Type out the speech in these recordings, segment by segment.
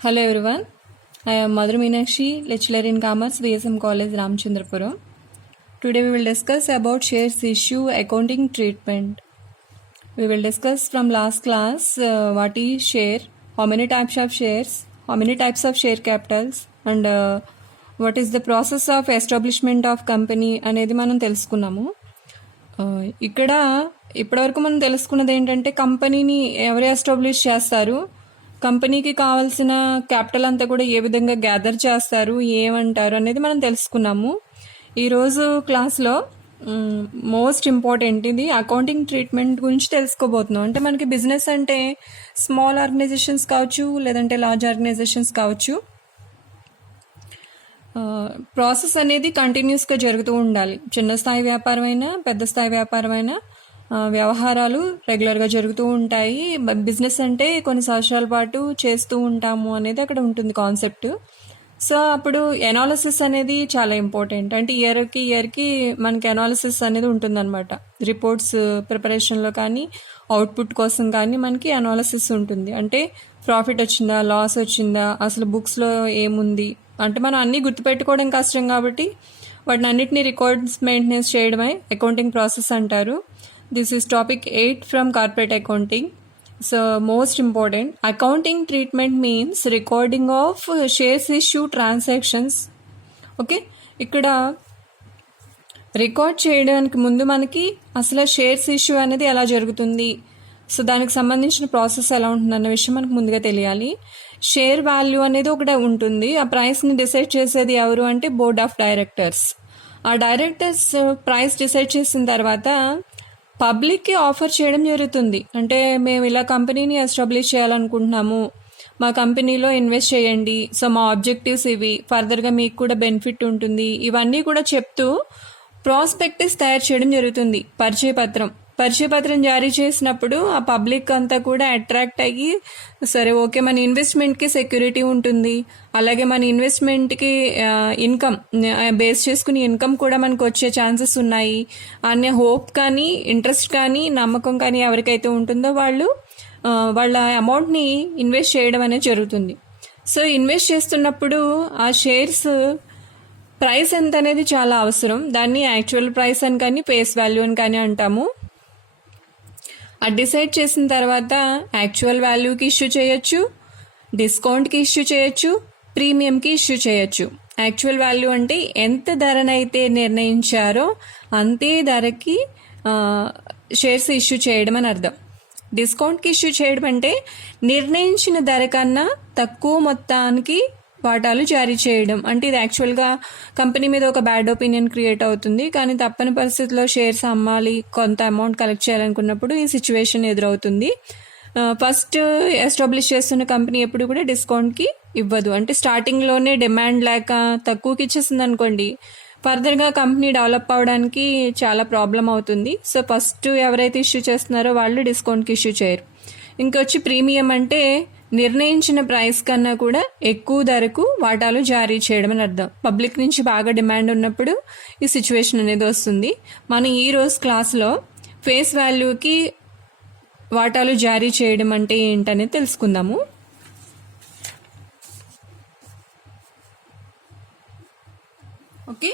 Hello everyone, I am Madhur Meenakshi, lecturer in Commerce, VSM College, Ramchandrapuram. Today we will discuss about shares issue accounting treatment. We will discuss from last class what is share, how many types of shares, how many types of share capitals, and what is the process of establishment of company అనేది మనం తెలుసుకున్నాము. ఇక్కడ ఇప్పటివరకు మనం తెలుసుకున్నది ఏంటంటే కంపెనీని ఎవరు ఎస్టాబ్లిష్ చేస్తారు, కంపెనీకి కావాల్సిన క్యాపిటల్ అంతా కూడా ఏ విధంగా గ్యాదర్ చేస్తారు, ఏమంటారు అనేది మనం తెలుసుకున్నాము. ఈరోజు క్లాస్లో మోస్ట్ ఇంపార్టెంట్ ఇది అకౌంటింగ్ ట్రీట్మెంట్ గురించి తెలుసుకోబోతున్నాం. అంటే మనకి బిజినెస్ అంటే స్మాల్ ఆర్గనైజేషన్స్ కావచ్చు, లేదంటే లార్జ్ ఆర్గనైజేషన్స్ కావచ్చు, ప్రాసెస్ అనేది కంటిన్యూస్గా జరుగుతూ ఉండాలి. చిన్న స్థాయి వ్యాపారం అయినా పెద్ద స్థాయి వ్యాపారం అయినా వ్యవహారాలు రెగ్యులర్గా జరుగుతూ ఉంటాయి. బిజినెస్ అంటే కొన్ని సంవత్సరాల పాటు చేస్తూ ఉంటాము అనేది అక్కడ ఉంటుంది కాన్సెప్ట్. సో అప్పుడు ఎనాలిసిస్ అనేది చాలా ఇంపార్టెంట్. అంటే ఇయర్కి మనకి ఎనాలిసిస్ అనేది ఉంటుందన్నమాట. రిపోర్ట్స్ ప్రిపరేషన్లో కానీ అవుట్పుట్ కోసం కానీ మనకి ఎనాలిసిస్ ఉంటుంది. అంటే ప్రాఫిట్ వచ్చిందా, లాస్ వచ్చిందా, అసలు బుక్స్లో ఏముంది అంటే మనం అన్నీ గుర్తుపెట్టుకోవడం కష్టం కాబట్టి వాటిని అన్నిటినీ రికార్డ్స్ మెయింటెనెన్స్ చేయడమే అకౌంటింగ్ ప్రాసెస్ అంటారు. This is topic 8 from corporate accounting. So most important, accounting treatment means recording of shares issue transactions. Okay, ఇక్కడ రికార్డ్ చేయడానికి ముందు మనకి అసలు షేర్స్ ఇష్యూ అనేది ఎలా జరుగుతుంది, సో దానికి సంబంధించిన ప్రాసెస్ ఎలా ఉంటుంది అన్న విషయం మనకు ముందుగా తెలియాలి. షేర్ వాల్యూ అనేది ఒకటి ఉంటుంది. ఆ ప్రైస్ని డిసైడ్ చేసేది ఎవరు అంటే బోర్డ్ ఆఫ్ డైరెక్టర్స్. ఆ డైరెక్టర్స్ ప్రైస్ డిసైడ్ చేసిన తర్వాత పబ్లిక్కి ఆఫర్ చేయడం జరుగుతుంది. అంటే మేము ఇలా కంపెనీని ఎస్టాబ్లిష్ చేయాలనుకుంటున్నాము, మా కంపెనీలో ఇన్వెస్ట్ చేయండి, సో మా ఆబ్జెక్టివ్స్ ఇవి, ఫర్దర్గా మీకు కూడా బెనిఫిట్ ఉంటుంది, ఇవన్నీ కూడా చెప్తూ ప్రాస్పెక్టస్ తయారు చేయడం జరుగుతుంది. పరిచయ పత్రం జారీ చేసినప్పుడు ఆ పబ్లిక్ అంతా కూడా అట్రాక్ట్ అయ్యి సరే ఓకే మన ఇన్వెస్ట్మెంట్కి సెక్యూరిటీ ఉంటుంది, అలాగే మన ఇన్వెస్ట్మెంట్కి ఇన్కమ్ బేస్ చేసుకుని ఇన్కమ్ కూడా మనకు వచ్చే ఛాన్సెస్ ఉన్నాయి అనే హోప్ కానీ ఇంట్రెస్ట్ కానీ నమ్మకం కానీ ఎవరికైతే ఉంటుందో వాళ్ళు వాళ్ళ అమౌంట్ని ఇన్వెస్ట్ చేయడం అనేది జరుగుతుంది. సో ఇన్వెస్ట్ చేస్తున్నప్పుడు ఆ షేర్స్ ప్రైస్ ఎంత అనేది చాలా అవసరం. దాన్ని యాక్చువల్ ప్రైస్ అని కానీ ఫేస్ వాల్యూ అని కానీ అంటాము. అది డిసైడ్ చేసిన తర్వాత యాక్చువల్ వాల్యూకి ఇష్యూ చేయొచ్చు, డిస్కౌంట్కి ఇష్యూ చేయొచ్చు, ప్రీమియంకి ఇష్యూ చేయొచ్చు. యాక్చువల్ వాల్యూ అంటే ఎంత ధరనైతే నిర్ణయించారో అంతే ధరకి షేర్స్ ఇష్యూ చేయడం అని అర్థం. డిస్కౌంట్కి ఇష్యూ చేయడం అంటే నిర్ణయించిన ధర కన్నా తక్కువ మొత్తానికి వాటాలు జారీ చేయడం. అంటే ఇది యాక్చువల్గా కంపెనీ మీద ఒక బ్యాడ్ ఒపీనియన్ క్రియేట్ అవుతుంది, కానీ తప్పని పరిస్థితిలో షేర్స్ అమ్మాలి, కొంత అమౌంట్ కలెక్ట్ చేయాలనుకున్నప్పుడు ఈ సిచ్యువేషన్ ఎదురవుతుంది. ఫస్ట్ ఎస్టాబ్లిష్ చేస్తున్న కంపెనీ ఎప్పుడు కూడా డిస్కౌంట్కి ఇవ్వదు. అంటే స్టార్టింగ్లోనే డిమాండ్ లేక తక్కువకి ఇచ్చేసింది అనుకోండి, ఫర్దర్గా కంపెనీ డెవలప్ అవడానికి చాలా ప్రాబ్లం అవుతుంది. సో ఫస్ట్ ఎవరైతే ఇష్యూ చేస్తున్నారో వాళ్ళు డిస్కౌంట్కి ఇష్యూ చేయరు. ఇంకొచ్చి ప్రీమియం అంటే నిర్ణయించిన ప్రైస్ కన్నా కూడా ఎక్కువ ధరకు వాటాలు జారీ చేయడం అని అర్థం. పబ్లిక్ నుంచి బాగా డిమాండ్ ఉన్నప్పుడు ఈ సిచ్యువేషన్ అనేది వస్తుంది. మనం ఈరోజు క్లాస్లో ఫేస్ వాల్యూకి వాటాలు జారీ చేయడం అంటే ఏంటనేది తెలుసుకుందాము. Okay,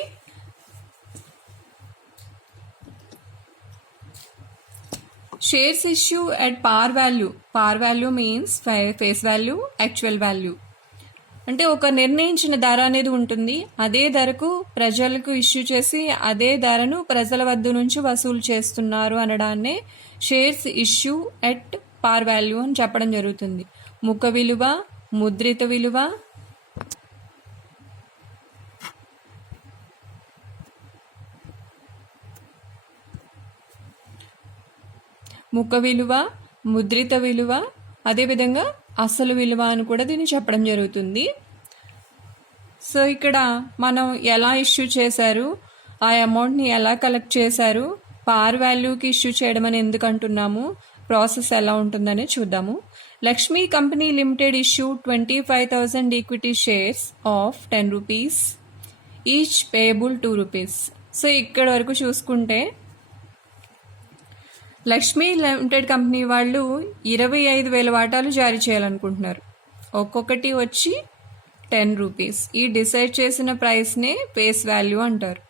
shares issue at par value. Par value means face value, actual value. అంటే ఒక నిర్ణయించిన ధర అనేది ఉంటుంది, అదే ధరకు ప్రజలకు ఇష్యూ చేసి అదే ధరను ప్రజల వద్ద నుంచి వసూలు చేస్తున్నారు అనడాన్నే shares issue at par value అని చెప్పడం జరుగుతుంది. ముఖ విలువ, ముద్రిత విలువ, ముఖ విలువ, ముద్రిత విలువ, అదేవిధంగా అసలు విలువ అని కూడా దీన్ని చెప్పడం జరుగుతుంది. సో ఇక్కడ మనం ఎలా ఇష్యూ చేశారు, ఆ అమౌంట్ని ఎలా కలెక్ట్ చేశారు, పార్ వాల్యూకి ఇష్యూ చేయడం అని ఎందుకు అంటున్నాము, ప్రాసెస్ ఎలా ఉంటుందనే చూద్దాము. Lakshmi company limited issue 25,000 equity shares of 10 rupees, each payable 2 rupees. So ఇక్కడ వరకు చూసుకుంటే లక్ష్మీ లిమిటెడ్ కంపెనీ వాళ్ళు 25,000 వాటాలు జారీ చేయాలనుకుంటున్నారు. ఒక్కొక్కటి వచ్చి 10 రూపీస్. ఈ డిసైడ్ చేసిన ప్రైస్నే ఫేస్ వాల్యూ అంటారు.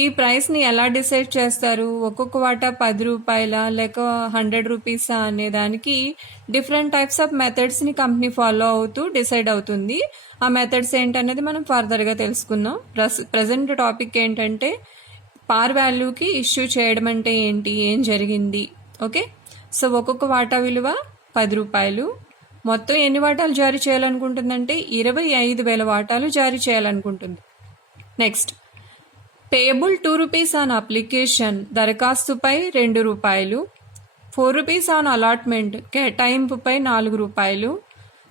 ఈ ప్రైస్ని ఎలా డిసైడ్ చేస్తారు, ఒక్కొక్క వాటా 10 రూపాయల లేక 100 రూపీసా అనే దానికి డిఫరెంట్ టైప్స్ ఆఫ్ మెథడ్స్ని కంపెనీ ఫాలో అవుతూ డిసైడ్ అవుతుంది. ఆ మెథడ్స్ ఏంటనేది మనం ఫర్దర్గా తెలుసుకుందాం. ప్రజెంట్ టాపిక్ ఏంటంటే పార్ వాల్యూకి ఇష్యూ చేయడం అంటే ఏంటి, ఏం జరిగింది. ఓకే, సో ఒక్కొక్క వాటా విలువ 10 రూపాయలు. మొత్తం ఎన్ని వాటాలు జారీ చేయాలనుకుంటుందంటే 25,000 వాటాలు జారీ చేయాలనుకుంటుంది. Next, payable 2 rupees on application, దరఖాస్తుపై 2 రూపాయలు. 4 రూపీస్ ఆన్ అలాట్మెంట్, కేటాయింపుపై 4 రూపాయలు.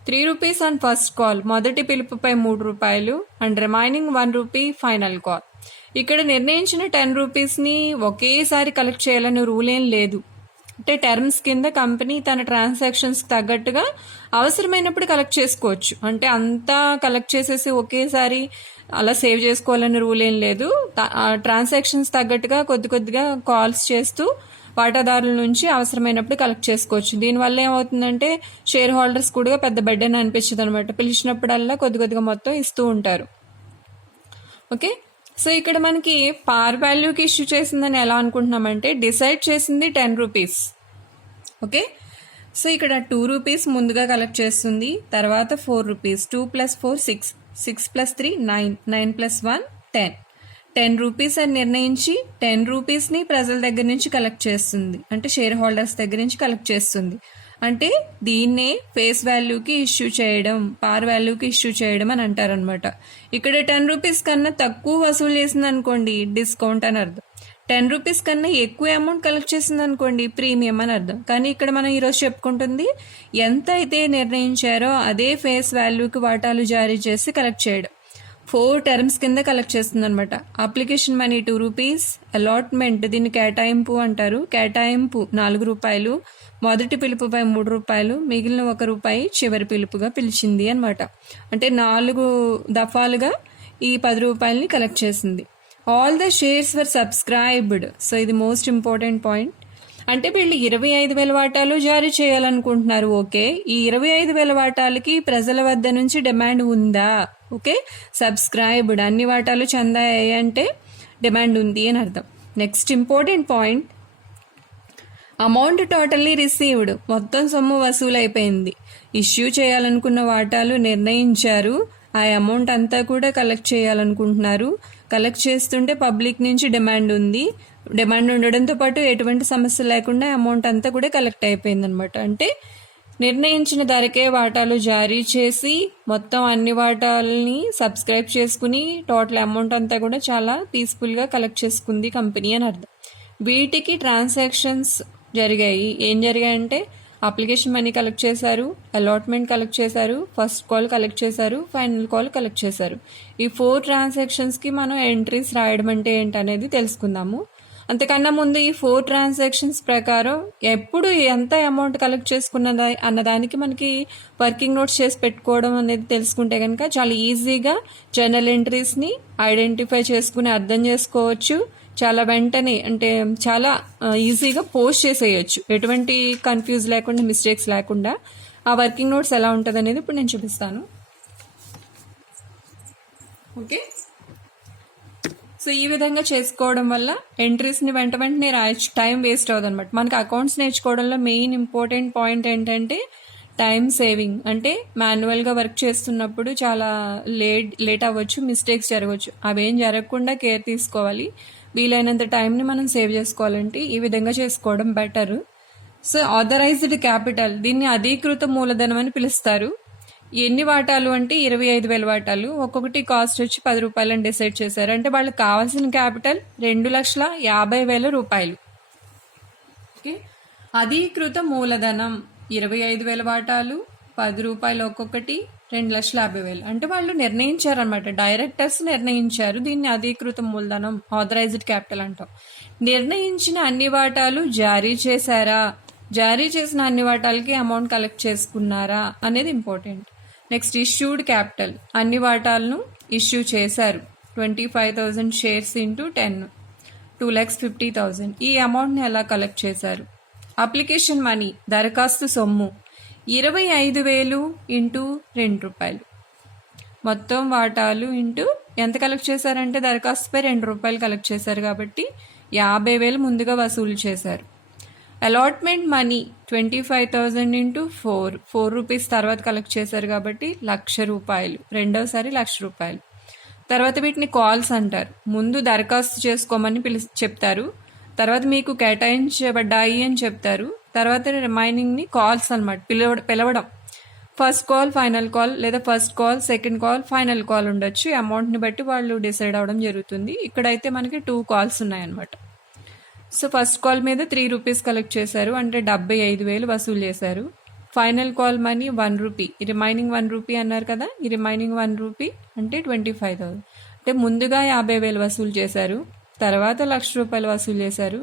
3 రూపీస్ ఆన్ ఫస్ట్ కాల్, మొదటి పిలుపుపై 3 రూపాయలు. And remaining 1 rupee final call. ఇక్కడ నిర్ణయించిన 10 రూపీస్ని ఒకేసారి కలెక్ట్ చేయాలని రూల్ ఏం లేదు. అంటే టర్మ్స్ కింద కంపెనీ తన ట్రాన్సాక్షన్స్కి తగ్గట్టుగా అవసరమైనప్పుడు కలెక్ట్ చేసుకోవచ్చు. అంటే అంతా కలెక్ట్ చేసేసి ఒకేసారి అలా సేవ్ చేసుకోవాలని రూల్ ఏం లేదు. ట్రాన్సాక్షన్స్ తగ్గట్టుగా కొద్ది కొద్దిగా కాల్స్ చేస్తూ వాటాదారుల నుంచి అవసరమైనప్పుడు కలెక్ట్ చేసుకోవచ్చు. దీనివల్ల ఏమవుతుందంటే షేర్ హోల్డర్స్ కూడా పెద్ద బడ్డని అనిపించదు అనమాట. పిలిచినప్పుడల్లా కొద్ది కొద్దిగా మొత్తం ఇస్తూ ఉంటారు. ఓకే, సో ఇక్కడ మనకి పార్ వాల్యూకి ఇష్యూ చేసిందని ఎలా అనుకుంటున్నామంటే డిసైడ్ చేసింది 10 రూపీస్. ఓకే, సో ఇక్కడ 2 రూపీస్ ముందుగా కలెక్ట్ చేస్తుంది. తర్వాత 4 రూపీస్, 2 + 4 6, 6 + 3 9, 9 + 1 10. 10 రూపీస్ అని నిర్ణయించి 10 రూపీస్ని ప్రజల దగ్గర నుంచి కలెక్ట్ చేస్తుంది. అంటే షేర్ హోల్డర్స్ దగ్గర నుంచి కలెక్ట్ చేస్తుంది. అంటే దీన్నే ఫేస్ వాల్యూకి ఇష్యూ చేయడం, పార్ వాల్యూకి ఇష్యూ చేయడం అని అంటారనమాట. ఇక్కడ 10 రూపీస్ కన్నా తక్కువ వసూలు చేసింది అనుకోండి డిస్కౌంట్ అని అర్థం. 10 రూపీస్ కన్నా ఎక్కువ అమౌంట్ కలెక్ట్ చేసింది అనుకోండి ప్రీమియం అని అర్థం. కానీ ఇక్కడ మనం ఈరోజు చెప్పుకుంటుంది ఎంత అయితే నిర్ణయించారో అదే ఫేస్ వాల్యూకి వాటాలు జారీ చేసి కలెక్ట్ చేయడం. 4 టర్మ్స్ కింద కలెక్ట్ చేస్తుంది అనమాట. అప్లికేషన్ మనీ 2 రూపీస్, అలాట్మెంట్ దీన్ని కేటాయింపు అంటారు, కేటాయింపు 4 రూపాయలు, మొదటి పిలుపుపై 3 రూపాయలు, మిగిలిన 1 రూపాయి చివరి పిలుపుగా పిలిచింది అనమాట. అంటే 4 దఫాలుగా ఈ 10 రూపాయలని కలెక్ట్ చేసింది. All the shares were subscribed. So ఇది మోస్ట్ ఇంపార్టెంట్ పాయింట్. అంటే వీళ్ళు 25,000 వాటాలు జారీ చేయాలనుకుంటున్నారు. ఓకే, ఈ 25,000 వాటాలకి ప్రజల వద్ద నుంచి డిమాండ్ ఉందా? ఓకే, సబ్స్క్రైబ్డ్ అన్ని వాటాలు చందా అంటే డిమాండ్ ఉంది అని అర్థం. Next important point, amount totally received, మొత్తం సొమ్ము వసూలు అయిపోయింది. ఇష్యూ చేయాలనుకున్న వాటాలు నిర్ణయించారు, ఆ అమౌంట్ అంతా కూడా కలెక్ట్ చేయాలనుకుంటున్నారు. కలెక్ట్ చేస్తుంటే పబ్లిక్ నుంచి డిమాండ్ ఉంది. డిమాండ్ ఉండడంతో పాటు ఎటువంటి సమస్య లేకుండా అమౌంట్ అంతా కూడా కలెక్ట్ అయిపోయింది అనమాట. అంటే నిర్ణయించిన ధరకే వాటాలు జారీ చేసి మొత్తం అన్ని వాటాలని సబ్స్క్రైబ్ చేసుకుని టోటల్ అమౌంట్ అంతా కూడా చాలా పీస్ఫుల్గా కలెక్ట్ చేసుకుంది కంపెనీ అని అర్థం. వీటికి ట్రాన్సాక్షన్స్ జరిగాయి. ఏం జరిగాయంటే అప్లికేషన్ మనీ కలెక్ట్ చేశారు, అలాట్మెంట్ కలెక్ట్ చేశారు, ఫస్ట్ కాల్ కలెక్ట్ చేశారు, ఫైనల్ కాల్ కలెక్ట్ చేశారు. ఈ 4 ట్రాన్సాక్షన్స్కి మనం ఎంట్రీస్ రాయడం అంటే ఏంటనేది తెలుసుకుందాము. అంతకన్నా ముందు ఈ 4 ట్రాన్సాక్షన్స్ ప్రకారం ఎప్పుడు ఎంత అమౌంట్ కలెక్ట్ చేసుకున్నదా అన్నదానికి మనకి వర్కింగ్ నోట్స్ చేసి పెట్టుకోవడం అనేది తెలుసుకుంటే కనుక చాలా ఈజీగా జర్నల్ ఎంట్రీస్ని ఐడెంటిఫై చేసుకుని అర్థం చేసుకోవచ్చు. చాలా వెంటనే అంటే చాలా ఈజీగా పోస్ట్ చేసేయచ్చు, ఎటువంటి కన్ఫ్యూజ్ లేకుండా, మిస్టేక్స్ లేకుండా. ఆ వర్కింగ్ నోట్స్ ఎలా ఉంటుంది అనేది ఇప్పుడు నేను చూపిస్తాను. ఓకే, సో ఈ విధంగా చేసుకోవడం వల్ల ఎంట్రీస్ని వెంటనే రాయొచ్చు, టైం వేస్ట్ అవ్వదు అనమాట. మనకి అకౌంట్స్ నేర్చుకోవడంలో మెయిన్ ఇంపార్టెంట్ పాయింట్ ఏంటంటే టైం సేవింగ్. అంటే మాన్యువల్గా వర్క్ చేస్తున్నప్పుడు చాలా లేట్ అవ్వచ్చు, మిస్టేక్స్ జరగవచ్చు. అవేం జరగకుండా కేర్ తీసుకోవాలి. వీలైనంత టైంని మనం సేవ్ చేసుకోవాలంటే ఈ విధంగా చేసుకోవడం బెటర్. సో ఆథరైజ్డ్ క్యాపిటల్, దీన్ని అధీకృత మూలధనం అని పిలుస్తారు. ఎన్ని వాటాలు అంటే 25,000 వాటాలు. ఒక్కొక్కటి కాస్ట్ వచ్చి 10 రూపాయలని డిసైడ్ చేశారు. అంటే వాళ్ళకి కావాల్సిన క్యాపిటల్ 2,50,000 రూపాయలు. ఓకే, అధీకృత మూలధనం 25,000 వాటాలు, 10 రూపాయలు ఒక్కొక్కటి, 2,50,000. అంటే వాళ్ళు నిర్ణయించారనమాట, డైరెక్టర్స్ నిర్ణయించారు. దీన్ని అధీకృత మూలధనం, ఆథరైజ్డ్ క్యాపిటల్ అంటాం. నిర్ణయించిన అన్ని వాటాలు జారీ చేశారా, జారీ చేసిన అన్ని వాటాలకి అమౌంట్ కలెక్ట్ చేసుకున్నారా అనేది ఇంపార్టెంట్. నెక్స్ట్ ఇష్యూడ్ క్యాపిటల్, అన్ని వాటాలను ఇష్యూ చేశారు. 25,000 షేర్స్ ఇంటూ 10, 2,50,000. ఈ అమౌంట్ని ఎలా కలెక్ట్ చేశారు. అప్లికేషన్ మనీ, దరఖాస్తు సొమ్ము, 25,000 ఇంటూ ₹2 మొత్తం వాటాలు ఇంటూ ఎంత కలెక్ట్ చేశారంటే దరఖాస్తుపై ₹2 కలెక్ట్ చేశారు కాబట్టి 50,000 ముందుగా వసూలు చేశారు. అలాట్మెంట్ మనీ 25,000 ఇంటూ 4 రూపీస్ తర్వాత కలెక్ట్ చేశారు కాబట్టి ₹1,00,000, రెండోసారి ₹1,00,000. తర్వాత వీటిని కాల్స్ అంటారు. ముందు దరఖాస్తు చేసుకోమని చెప్తారు, తర్వాత మీకు కేటాయించబడ్డాయి అని చెప్తారు, తర్వాత రిమైనింగ్ని కాల్స్ అనమాట, పిలవడం. ఫస్ట్ కాల్, ఫైనల్ కాల్, లేదా first call, second call, final call ఉండొచ్చు. అమౌంట్ని బట్టి వాళ్ళు డిసైడ్ అవ్వడం జరుగుతుంది. ఇక్కడైతే మనకి 2 కాల్స్ ఉన్నాయన్నమాట. సో ఫస్ట్ కాల్ మీద ₹3 కలెక్ట్ చేశారు, అంటే 75,000 వసూలు చేశారు. ఫైనల్ కాల్ మనీ ₹1, రిమైనింగ్ ₹1 అన్నారు కదా, ఈ రిమైనింగ్ ₹1 అంటే 25,000. అంటే ముందుగా 50,000 వసూలు చేశారు, తర్వాత ₹1,00,000 వసూలు చేశారు,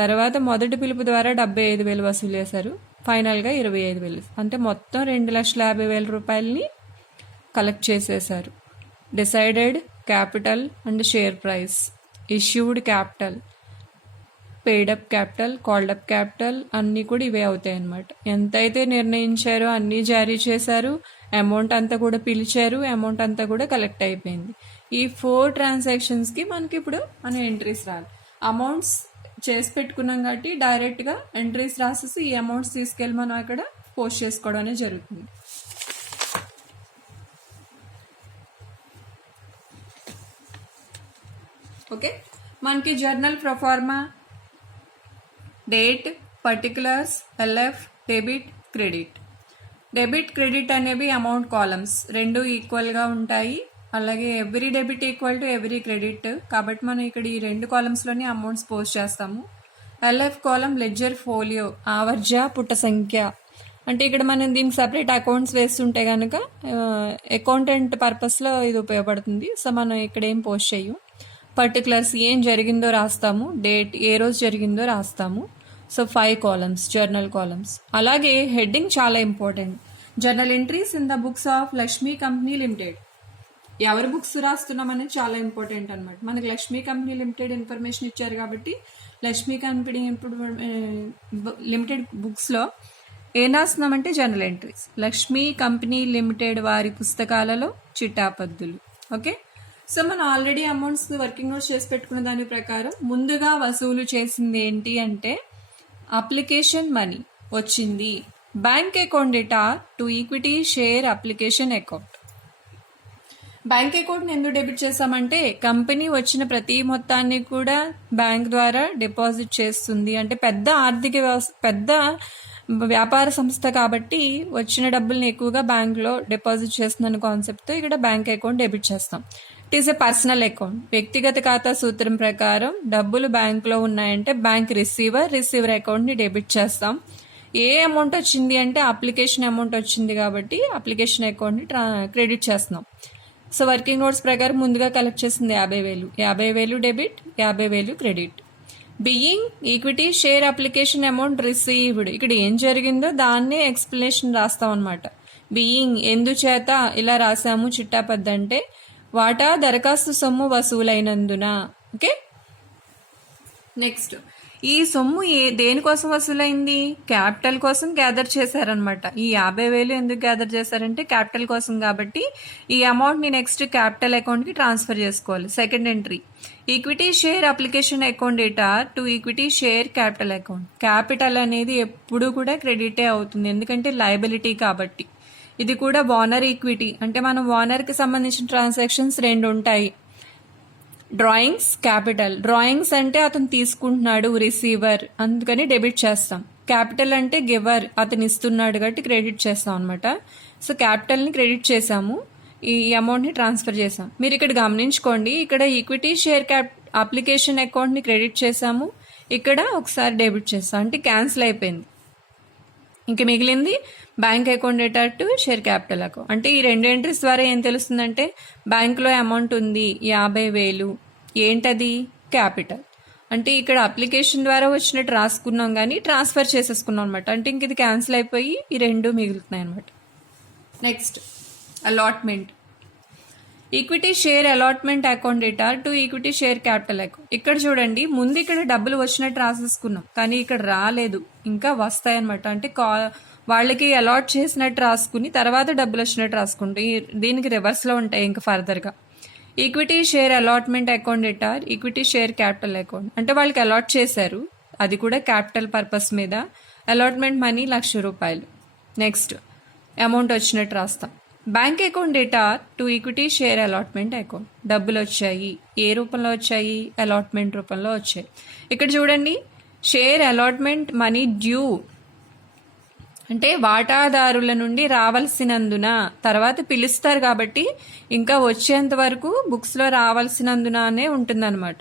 తర్వాత మొదటి పిలుపు ద్వారా 75,000 వసూలు చేశారు, ఫైనల్గా 25,000. అంటే మొత్తం ₹2,50,000 కలెక్ట్ చేసేశారు. Decided capital and share price, issued capital, paid up capital, called up capital అన్నీ కూడా ఇవే అవుతాయి అన్నమాట. ఎంతైతే నిర్ణయించారో అన్నీ జారీ చేశారు, అమౌంట్ అంతా కూడా పిలిచారు, అమౌంట్ అంతా కూడా కలెక్ట్ అయిపోయింది. ఈ 4 ట్రాన్సాక్షన్స్కి మనకి ఇప్పుడు మన ఎంట్రీస్ రాలి. అమౌంట్స్ చేసి పెట్టుకున్నాం కాబట్టి డైరెక్ట్గా ఎంట్రీస్ రాసేసి ఈ అమౌంట్స్ తీసుకెళ్ళి మనం అక్కడ పోస్ట్ చేసుకోవడం అనేది జరుగుతుంది. ఓకే, మనకి journal proforma, date, particulars, LF, debit, credit. Debit, credit అనేవి అమౌంట్ కాలమ్స్, రెండు ఈక్వల్గా ఉంటాయి. అలాగే every debit equal to every credit, కాబట్టి మనం ఇక్కడ ఈ 2 కాలమ్స్లోనే అమౌంట్స్ పోస్ట్ చేస్తాము. ఎల్ఎఫ్ కాలం లెడ్జర్ ఫోలియో, ఆవర్జ పుట్ట సంఖ్య. అంటే ఇక్కడ మనం దీనికి సపరేట్ అకౌంట్స్ వేస్తుంటే కనుక అకౌంటెంట్ పర్పస్లో ఇది ఉపయోగపడుతుంది. సో మనం ఇక్కడ ఏం పోస్ట్ చేయం. పర్టికులర్స్, ఏం జరిగిందో రాస్తాము, డేట్, ఏ రోజు జరిగిందో రాస్తాము. So 5 columns journal columns. అలాగే హెడ్డింగ్ చాలా important. Journal entries in the books of Lakshmi company limited. ఎవరి బుక్స్ రాస్తున్నాం అనేది చాలా ఇంపార్టెంట్ అనమాట. మనకి లక్ష్మీ కంపెనీ లిమిటెడ్ ఇన్ఫర్మేషన్ ఇచ్చారు కాబట్టి లక్ష్మీ కంపెనీ లిమిటెడ్ బుక్స్లో ఏం రాస్తున్నామంటే journal entries, Lakshmi company limited వారి పుస్తకాలలో చిట్టాపద్దులు. ఓకే, సో మనం ఆల్రెడీ అమౌంట్స్ వర్కింగ్ నోట్స్ చేసి పెట్టుకున్న దాని ప్రకారం ముందుగా వసూలు చేసింది ఏంటి అంటే అప్లికేషన్ మనీ వచ్చింది. Bank account data to equity share application account. Bank అకౌంట్ని ఎందుకు డెబిట్ చేస్తామంటే కంపెనీ వచ్చిన ప్రతి మొత్తాన్ని కూడా బ్యాంక్ ద్వారా డిపాజిట్ చేస్తుంది. అంటే పెద్ద ఆర్థిక పెద్ద వ్యాపార సంస్థ కాబట్టి వచ్చిన డబ్బుల్ని ఎక్కువగా బ్యాంక్లో డిపాజిట్ చేస్తుందన్న కాన్సెప్ట్తో ఇక్కడ బ్యాంక్ అకౌంట్ డెబిట్ చేస్తాం. It is a personal account. వ్యక్తిగత ఖాతా సూత్రం ప్రకారం డబ్బులు బ్యాంక్లో ఉన్నాయంటే బ్యాంక్ రిసీవర్ అకౌంట్ని డెబిట్ చేస్తాం. ఏ అమౌంట్ వచ్చింది అంటే అప్లికేషన్ అమౌంట్ వచ్చింది కాబట్టి అప్లికేషన్ అకౌంట్ని క్రెడిట్ చేస్తున్నాం. సో వర్కింగ్ నోట్స్ ప్రకారం ముందుగా కలెక్ట్ చేసింది 50,000 debit, 50,000 credit. Being equity share application amount received, ఇక్కడ ఏం జరిగిందో దాన్నే ఎక్స్ప్లెనేషన్ రాస్తాం అనమాట. బీయింగ్ ఎందుచేత ఇలా రాసాము చిట్టాపద్దు అంటే వాటా దరఖాస్తు సొమ్ము వసూలైనందున. ఓకే, నెక్స్ట్ ఈ సొమ్ము దేనికోసం వసూలైంది? క్యాపిటల్ కోసం గ్యాదర్ చేశారనమాట. ఈ 50,000 ఎందుకు గ్యాదర్ చేశారంటే క్యాపిటల్ కోసం కాబట్టి ఈ అమౌంట్ని నెక్స్ట్ క్యాపిటల్ అకౌంట్కి ట్రాన్స్ఫర్ చేసుకోవాలి. Second entry equity share application account data to equity share capital account. Capital అనేది ఎప్పుడు కూడా క్రెడిటే అవుతుంది, ఎందుకంటే లయబిలిటీ కాబట్టి. ఇది కూడా ఓనర్ ఈక్విటీ, అంటే మనం ఓనర్కి సంబంధించిన ట్రాన్సాక్షన్స్ 2 ఉంటాయి. Drawings, capital. డ్రాయింగ్స్ అంటే అతను తీసుకుంటున్నాడు, రిసీవర్, అందుకని డెబిట్ చేస్తాం. క్యాపిటల్ అంటే గివర్, అతను ఇస్తున్నాడు కాబట్టి క్రెడిట్ చేస్తాం అనమాట. సో క్యాపిటల్ని క్రెడిట్ చేసాము, ఈ అమౌంట్ని ట్రాన్స్ఫర్ చేసాం. మీరు ఇక్కడ గమనించుకోండి, ఇక్కడ ఈక్విటీ షేర్ అప్లికేషన్ అకౌంట్ని క్రెడిట్ చేసాము, ఇక్కడ ఒకసారి డెబిట్ చేస్తాం, అంటే క్యాన్సిల్ అయిపోయింది. ఇంక మిగిలింది bank account data to share capital account. అంటే ఈ 2 ఎంట్రీస్ ద్వారా ఏం తెలుస్తుందంటే బ్యాంక్లో అమౌంట్ ఉంది 50,000, ఏంటది? క్యాపిటల్. అంటే ఇక్కడ అప్లికేషన్ ద్వారా వచ్చినట్టు రాసుకున్నాం కానీ ట్రాన్స్ఫర్ చేసేసుకున్నాం అనమాట. అంటే ఇంక ఇది క్యాన్సిల్ అయిపోయి ఈ 2 మిగులుతున్నాయి అనమాట. Next allotment. Equity share allotment account data to equity share capital account. ఇక్కడ చూడండి, ముందు ఇక్కడ డబ్బులు వచ్చినట్టు రాసేసుకున్నాం కానీ ఇక్కడ రాలేదు, ఇంకా వస్తాయన్నమాట. అంటే వాళ్ళకి అలాట్ చేసినట్టు రాసుకుని తర్వాత డబ్బులు వచ్చినట్టు రాసుకుంటాం. దీనికి రివర్స్లో ఉంటాయి ఇంకా ఫర్దర్గా. Equity share allotment account debtor equity share capital account, అంటే వాళ్ళకి అలాట్ చేశారు, అది కూడా క్యాపిటల్ పర్పస్ మీద. Allotment money ₹1,00,000. నెక్స్ట్ అమౌంట్ వచ్చినట్టు రాస్తాం. Bank account data to equity share allotment account, డబ్బులు వచ్చాయి. ఏ రూపంలో వచ్చాయి? అలాట్మెంట్ రూపంలో వచ్చాయి. ఇక్కడ చూడండి, షేర్ అలాట్మెంట్ మనీ డ్యూ అంటే వాటాదారుల నుండి రావాల్సినందున, తర్వాత పిలుస్తారు కాబట్టి ఇంకా వచ్చేంత వరకు బుక్స్లో రావాల్సినందుననే ఉంటుందన్నమాట.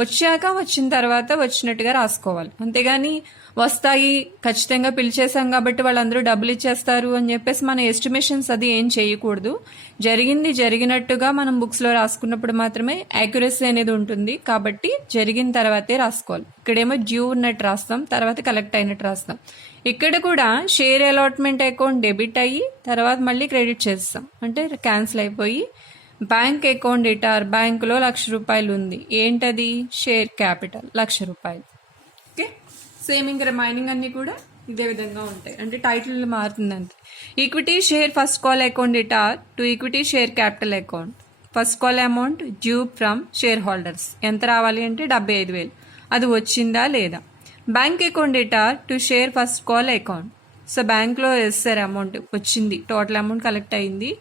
వచ్చాక వచ్చిన తర్వాత వచ్చినట్టుగా రాసుకోవాలి. అంతేగాని వస్తాయి ఖచ్చితంగా పిలిచేసాం కాబట్టి వాళ్ళందరూ డబ్బులు ఇచ్చేస్తారు అని చెప్పేసి మన ఎస్టిమేషన్స్ అది ఏం చేయకూడదు. జరిగింది జరిగినట్టుగా మనం బుక్స్లో రాసుకున్నప్పుడు మాత్రమే యాక్యురసీ అనేది ఉంటుంది. కాబట్టి జరిగిన తర్వాతే రాసుకోవాలి. ఇక్కడేమో డ్యూ ఉన్నట్టు రాస్తాం, తర్వాత కలెక్ట్ అయినట్టు రాస్తాం. ఇక్కడ కూడా షేర్ అలాట్మెంట్ అకౌంట్ డెబిట్ అయ్యి తర్వాత మళ్ళీ క్రెడిట్ చేస్తాం, అంటే క్యాన్సిల్ అయిపోయి. బ్యాంక్ అకౌంట్ డేటార్, బ్యాంకులో ₹1,00,000 ఉంది. ఏంటది? Share capital ₹1,00,000. ఓకే, సేమ్ ఇంకా రిమైనింగ్ అన్ని కూడా ఇదే విధంగా ఉంటాయి, అంటే టైటిల్ మారుతుంది అంతే. Equity share first call account debtor to equity share capital account. First call amount due from share holders, ఎంత రావాలి అంటే 75,000. అది వచ్చిందా లేదా? Bank account debtor to share first call account. So బ్యాంక్లో వేస్తారు అమౌంట్, వచ్చింది, టోటల్ అమౌంట్ కలెక్ట్ అయింది.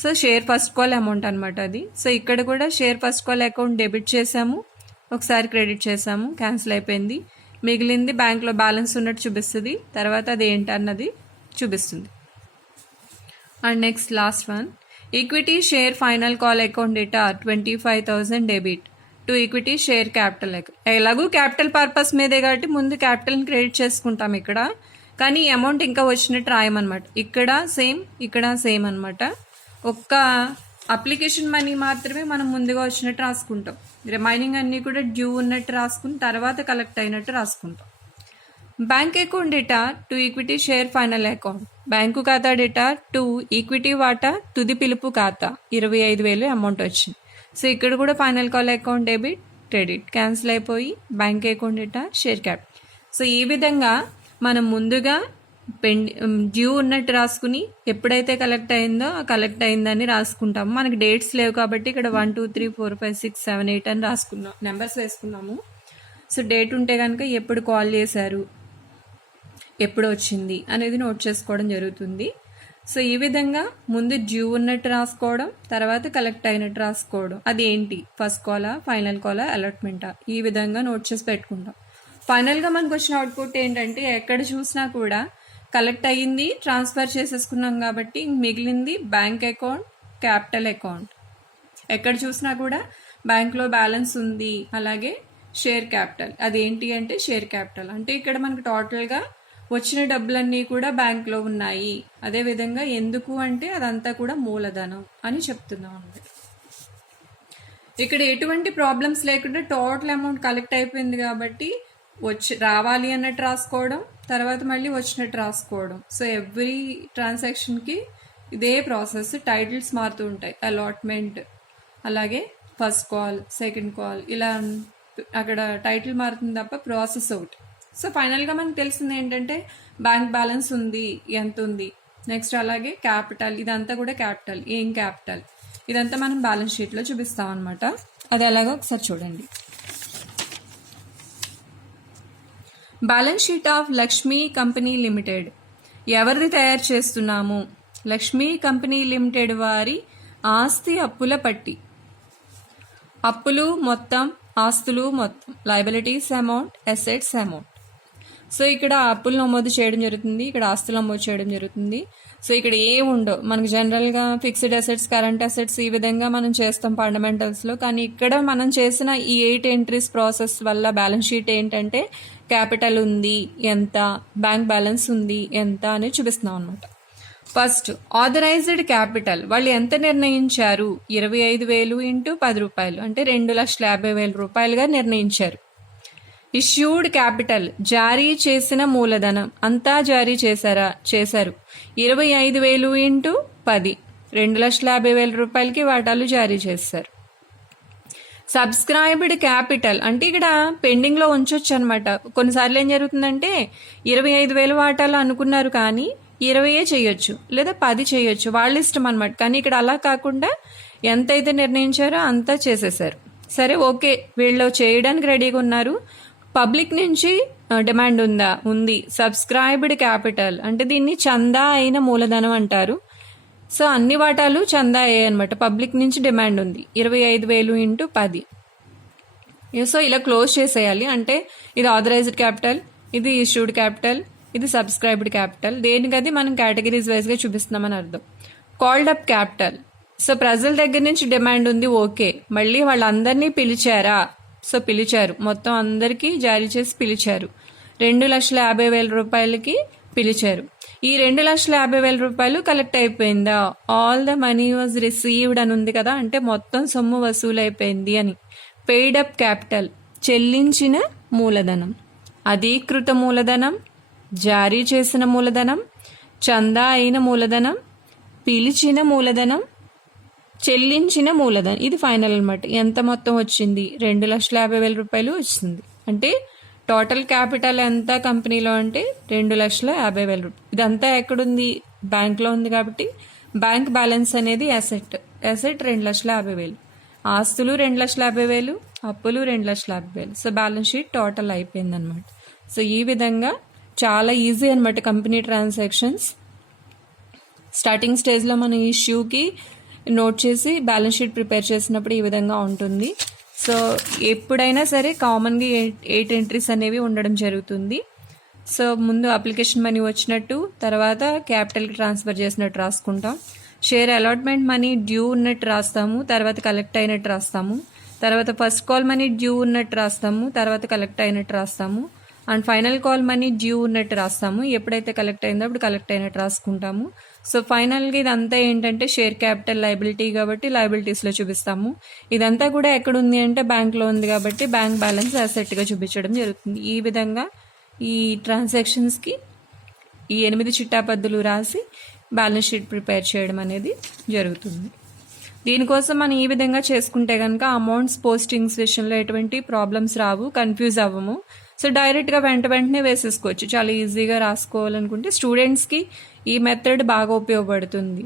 So share first call amount అనమాట అది. సో ఇక్కడ కూడా share first call account debit చేసాము, ఒకసారి క్రెడిట్ చేసాము, క్యాన్సిల్ అయిపోయింది. మిగిలింది బ్యాంక్లో బ్యాలెన్స్ ఉన్నట్టు చూపిస్తుంది, తర్వాత అది ఏంటన్నది చూపిస్తుంది. And next last one, equity share final call account data 25,000 debit to equity share capital account. ఎలాగూ క్యాపిటల్ పర్పస్ మీదే కాబట్టి ముందు క్యాపిటల్ని క్రెడిట్ చేసుకుంటాం ఇక్కడ, కానీ ఈ అమౌంట్ ఇంకా వచ్చినట్టు రాయమన్నమాట. ఇక్కడ సేమ్ అనమాట. ఒక్క అప్లికేషన్ మనీ మాత్రమే మనం ముందుగా వచ్చినట్టు రాసుకుంటాం. రిమైనింగ్ అన్నీ కూడా డ్యూ ఉన్నట్టు రాసుకుని తర్వాత కలెక్ట్ అయినట్టు రాసుకుంటాం. Bank account data to equity share final account. Bank ఖాతా డేటా టు ఈక్విటీ వాటా తుది పిలుపు ఖాతా 25,000 అమౌంట్ వచ్చింది. సో ఇక్కడ కూడా final call account debit credit cancel అయిపోయి bank account data share capital. So ఈ విధంగా మనం ముందుగా డ్యూ ఉన్నట్టు రాసుకుని ఎప్పుడైతే కలెక్ట్ అయిందో ఆ కలెక్ట్ అయిందని రాసుకుంటాము. మనకి డేట్స్ లేవు కాబట్టి ఇక్కడ 1 2 3 4 5 6 7 8 అని రాసుకున్నాం, నెంబర్స్ వేసుకున్నాము. సో డేట్ ఉంటే కనుక ఎప్పుడు కాల్ చేశారు, ఎప్పుడు వచ్చింది అనేది నోట్ చేసుకోవడం జరుగుతుంది. సో ఈ విధంగా ముందు డ్యూ ఉన్నట్టు రాసుకోవడం, తర్వాత కలెక్ట్ అయినట్టు రాసుకోవడం. అది ఏంటి? ఫస్ట్ కాలా, ఫైనల్ కాలా, అలాట్మెంటా, ఈ విధంగా నోట్ చేసి పెట్టుకుంటాం. ఫైనల్గా మనకు వచ్చిన అవుట్పుట్ ఏంటంటే ఎక్కడ చూసినా కూడా కలెక్ట్ అయ్యింది, ట్రాన్స్ఫర్ చేసేసుకున్నాం కాబట్టి మిగిలింది బ్యాంక్ అకౌంట్, క్యాపిటల్ అకౌంట్. ఎక్కడ చూసినా కూడా బ్యాంక్లో బ్యాలెన్స్ ఉంది, అలాగే షేర్ క్యాపిటల్. అదేంటి అంటే షేర్ క్యాపిటల్ అంటే ఇక్కడ మనకు టోటల్గా వచ్చిన డబ్బులన్నీ కూడా బ్యాంక్లో ఉన్నాయి. అదేవిధంగా ఎందుకు అంటే అదంతా కూడా మూలధనం అని చెప్తున్నాం అన్నమాట. ఇక్కడ ఎటువంటి ప్రాబ్లమ్స్ లేకుండా టోటల్ అమౌంట్ కలెక్ట్ అయిపోయింది కాబట్టి రావాలి అన్నట్టు రాసుకోవడం, తర్వాత మళ్ళీ వచ్చినట్టు రాసుకోవడం. సో ఎవ్రీ ట్రాన్సాక్షన్కి ఇదే ప్రాసెస్. టైటిల్స్ మారుతూ ఉంటాయి, అలాట్మెంట్, అలాగే ఫస్ట్ కాల్, సెకండ్ కాల్, ఇలా అక్కడ టైటిల్ మారుతుంది తప్ప ప్రాసెస్ ఒకటి. సో ఫైనల్గా మనకు తెలిసింది ఏంటంటే బ్యాంక్ బ్యాలెన్స్ ఉంది, ఎంత ఉంది, నెక్స్ట్ అలాగే క్యాపిటల్, ఇదంతా కూడా క్యాపిటల్. ఏం క్యాపిటల్, ఇదంతా మనం బ్యాలెన్స్ షీట్లో చూపిస్తాం అనమాట. అది ఎలాగో ఒకసారి చూడండి. Balance sheet of Lakshmi company limited. ఎవరిది తయారు చేస్తున్నాము? లక్ష్మీ కంపెనీ లిమిటెడ్ వారి ఆస్తి అప్పుల పట్టి. అప్పులు మొత్తం, ఆస్తులు మొత్తం, liabilities amount, assets amount. So ఇక్కడ అప్పులు నమోదు చేయడం జరుగుతుంది, ఇక్కడ ఆస్తులు నమోదు చేయడం జరుగుతుంది. సో ఇక్కడ ఏం ఉండవు మనకు జనరల్గా ఫిక్స్డ్ అసెట్స్, కరెంట్ అసెట్స్ ఈ విధంగా మనం చేస్తాం ఫండమెంటల్స్లో. కానీ ఇక్కడ మనం చేసిన ఈ 8 ఎంట్రీస్ ప్రాసెస్ వల్ల బ్యాలెన్స్ షీట్ ఏంటంటే క్యాపిటల్ ఉంది ఎంత, బ్యాంక్ బ్యాలెన్స్ ఉంది ఎంత అనేది చూపిస్తున్నాం అనమాట. ఫస్ట్ ఆథరైజ్డ్ క్యాపిటల్ వాళ్ళు ఎంత నిర్ణయించారు? 25,000 × 10 రూపాయలు అంటే 2,50,000 రూపాయలుగా నిర్ణయించారు. ఇష్యూడ్ క్యాపిటల్ జారీ చేసిన మూలధనం అంతా జారీ చేశారు 25,000 × 10 2,50,000 రూపాయలకి వాటాలు జారీ చేశారు. సబ్స్క్రైబ్డ్ క్యాపిటల్ అంటే ఇక్కడ పెండింగ్లో ఉంచొచ్చు అనమాట. కొన్నిసార్లు ఏం జరుగుతుందంటే 25,000 వాటాలు అనుకున్నారు కానీ 20 చేయొచ్చు లేదా 10 చేయొచ్చు, వాళ్ళ ఇష్టం అనమాట. కానీ ఇక్కడ అలా కాకుండా ఎంతైతే నిర్ణయించారో అంతా చేసేసారు. సరే ఓకే, వీళ్ళు చేయడానికి రెడీగా ఉన్నారు. పబ్లిక్ నుంచి డిమాండ్ ఉందా? ఉంది. సబ్స్క్రైబ్డ్ క్యాపిటల్ అంటే దీన్ని చందా అయిన మూలధనం అంటారు. సో అన్ని వాటాలు చందా అయ్యాయి అనమాట. పబ్లిక్ నుంచి డిమాండ్ ఉంది. 25,000 ఇంటూ 10. సో ఇలా క్లోజ్ చేసేయాలి. అంటే ఇది ఆథరైజ్డ్ క్యాపిటల్, ఇది ఇష్యూడ్ క్యాపిటల్, ఇది సబ్స్క్రైబ్డ్ క్యాపిటల్. దేనికది మనం కేటగిరీస్ వైజ్గా చూపిస్తున్నామని అర్థం. Called up capital. సో ప్రజల దగ్గర నుంచి డిమాండ్ ఉంది, ఓకే. మళ్ళీ వాళ్ళందరినీ పిలిచారా? సో పిలిచారు. మొత్తం అందరికీ జారీ చేసి పిలిచారు. 2,50,000 రూపాయలకి పిలిచారు. ఈ 2,50,000 రూపాయలు కలెక్ట్ అయిపోయిందా? All the money was received అని ఉంది కదా, అంటే మొత్తం సొమ్ము వసూలైపోయింది అని. పెయిడ్ అప్ క్యాపిటల్ చెల్లించిన మూలధనం, అధీకృత మూలధనం, జారీ చేసిన మూలధనం, చందా అయిన మూలధనం, పిలిచిన మూలధనం, చెల్లించిన మూలధనం. ఇది ఫైనల్ అనమాట. ఎంత మొత్తం వచ్చింది? 2,50,000 రూపాయలు వచ్చింది. అంటే టోటల్ క్యాపిటల్ ఎంత కంపెనీలో అంటే 2,50,000 రూపాయలు. ఇదంతా ఎక్కడుంది? బ్యాంక్లో ఉంది. కాబట్టి బ్యాంక్ బ్యాలెన్స్ అనేది అసెట్ 2,50,000, ఆస్తులు 2,50,000, అప్పులు 2,50,000. సో బ్యాలెన్స్ షీట్ టోటల్ అయిపోయింది అనమాట. సో ఈ విధంగా చాలా ఈజీ అనమాట కంపెనీ ట్రాన్సాక్షన్స్. స్టార్టింగ్ స్టేజ్లో మనం ఇష్యూకి నోట్ చేసి బ్యాలెన్స్ షీట్ ప్రిపేర్ చేసినప్పుడు ఈ విధంగా ఉంటుంది. సో ఎప్పుడైనా సరే కామన్గా 8 ఎంట్రీస్ అనేవి ఉండడం జరుగుతుంది. సో ముందు అప్లికేషన్ మనీ వచ్చినట్టు, తర్వాత క్యాపిటల్కి ట్రాన్స్ఫర్ చేసినట్టు రాసుకుంటాం. షేర్ అలాట్మెంట్ మనీ డ్యూ ఉన్నట్టు రాస్తాము, తర్వాత కలెక్ట్ అయినట్టు రాస్తాము. తర్వాత ఫస్ట్ కాల్ మనీ డ్యూ ఉన్నట్టు రాస్తాము, తర్వాత కలెక్ట్ అయినట్టు రాస్తాము. And final call money due ఉన్నట్టు రాస్తాము. ఎప్పుడైతే కలెక్ట్ అయిందో అప్పుడు కలెక్ట్ అయినట్టు రాసుకుంటాము. సో ఫైనల్గా ఇదంతా ఏంటంటే షేర్ క్యాపిటల్ లయబిలిటీ కాబట్టి లయబిలిటీస్లో చూపిస్తాము. ఇదంతా కూడా ఎక్కడుంది అంటే బ్యాంక్లో ఉంది కాబట్టి బ్యాంక్ బ్యాలెన్స్ అసెట్గా చూపించడం జరుగుతుంది. ఈ విధంగా ఈ ట్రాన్సాక్షన్స్కి ఈ 8 చిట్టాపద్దులు రాసి బ్యాలెన్స్ షీట్ ప్రిపేర్ చేయడం అనేది జరుగుతుంది. దీనికోసం మనం ఈ విధంగా చేసుకుంటే కనుక అమౌంట్స్ పోస్టింగ్స్ విషయంలో ఎటువంటి ప్రాబ్లమ్స్ రావు, కన్ఫ్యూజ్ అవ్వము. సో డైరెక్ట్గా వెంటనే వేసేసుకోవచ్చు. చాలా ఈజీగా రాసుకోవాలనుకుంటే స్టూడెంట్స్కి ఈ మెథడ్ బాగా ఉపయోగపడుతుంది.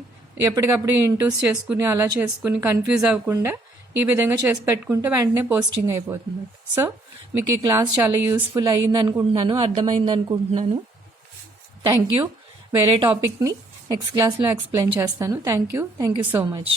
ఎప్పటికప్పుడు ఇంటూస్ చేసుకుని అలా చేసుకుని కన్ఫ్యూజ్ అవ్వకుండా ఈ విధంగా చేసి పెట్టుకుంటే వెంటనే పోస్టింగ్ అయిపోతుంది. సో మీకు ఈ క్లాస్ చాలా యూస్ఫుల్ అయ్యింది అనుకుంటున్నాను, అర్థమైంది అనుకుంటున్నాను. Thank you. వేరే టాపిక్ని నెక్స్ట్ క్లాస్లో ఎక్స్ప్లెయిన్ చేస్తాను. Thank you so much.